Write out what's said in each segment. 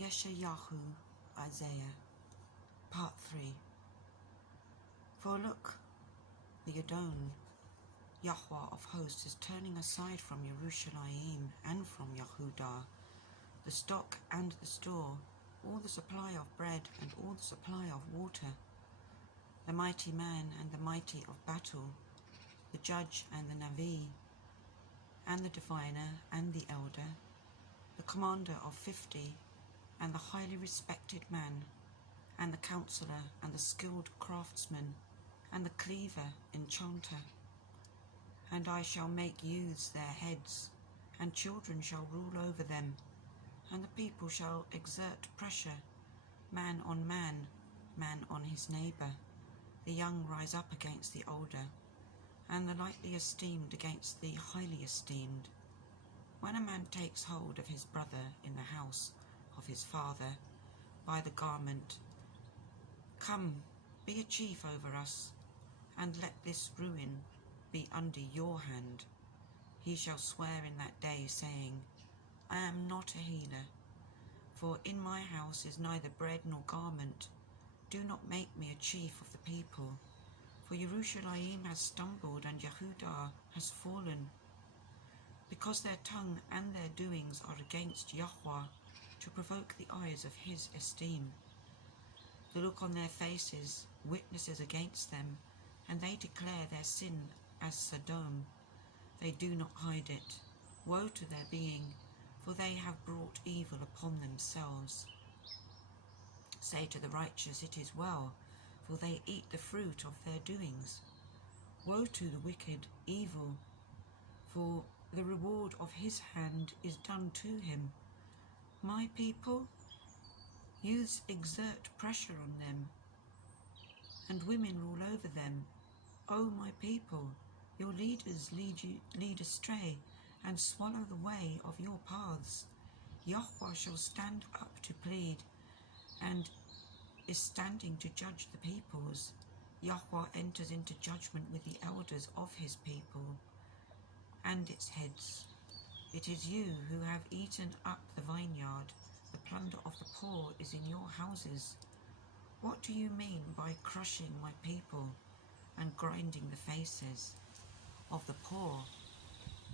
Yeshayahu, Isaiah, Part 3. For look, the Yahweh of hosts is turning aside from Yerushalayim and from Yehudah, the stock and the store, all the supply of bread and all the supply of water, the mighty man and the mighty of battle, the judge and the Navi, and the diviner and the elder, the commander of 50, and the highly respected man, and the counselor, and the skilled craftsman, and the cleaver enchanter. And I shall make youths their heads, and children shall rule over them, and the people shall exert pressure, man on his neighbour, the young rise up against the older, and the lightly esteemed against the highly esteemed. When a man takes hold of his brother in the house of his father by the garment, come, be a chief over us, and let this ruin be under your hand. He shall swear in that day, saying, I am not a healer, for in my house is neither bread nor garment. Do not make me a chief of the people, for Yerushalayim has stumbled and Yehudah has fallen, because their tongue and their doings are against Yahweh, to provoke the eyes of his esteem. The look on their faces witnesses against them, and they declare their sin as Sodom. They do not hide it. Woe to their being, for they have brought evil upon themselves. Say to the righteous, it is well, for they eat the fruit of their doings. Woe to the wicked, evil, for the reward of his hand is done to him. My people, youths exert pressure on them, and women rule over them. O my people, your leaders lead astray, and swallow the way of your paths. Yahweh shall stand up to plead, and is standing to judge the peoples. Yahweh enters into judgment with the elders of his people and its heads. It is you who have eaten up the vineyard. The plunder of the poor is in your houses. What do you mean by crushing my people and grinding the faces of the poor?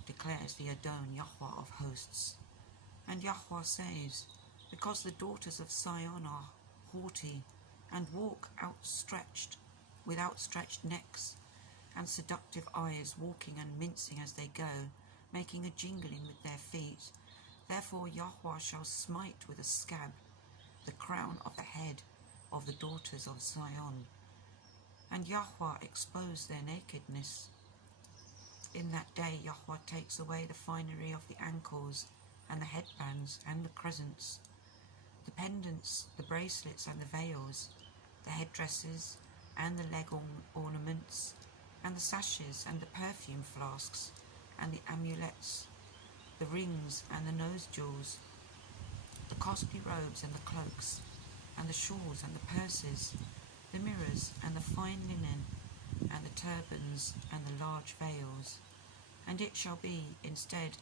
Declares the Yahweh of hosts. And Yahweh says, because the daughters of Zion are haughty and walk with outstretched necks and seductive eyes, walking and mincing as they go, making a jingling with their feet. Therefore Yahweh shall smite with a scab the crown of the head of the daughters of Zion, and Yahweh expose their nakedness. In that day Yahweh takes away the finery of the ankles, and the headbands, and the crescents, the pendants, the bracelets, and the veils, the headdresses, and the leg ornaments, and the sashes, and the perfume flasks, and the amulets, the rings, and the nose jewels, the costly robes, and the cloaks, and the shawls, and the purses, the mirrors, and the fine linen, and the turbans, and the large veils. And it shall be, instead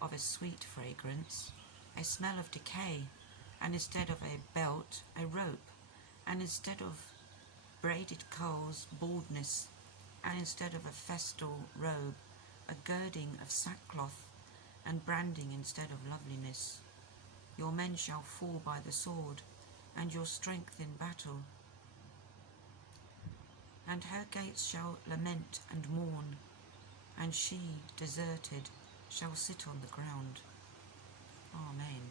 of a sweet fragrance, a smell of decay, and instead of a belt, a rope, and instead of braided curls, baldness, and instead of a festal robe, a girding of sackcloth, and branding instead of loveliness. Your men shall fall by the sword, and your strength in battle. And her gates shall lament and mourn, and she, deserted, shall sit on the ground. Amen.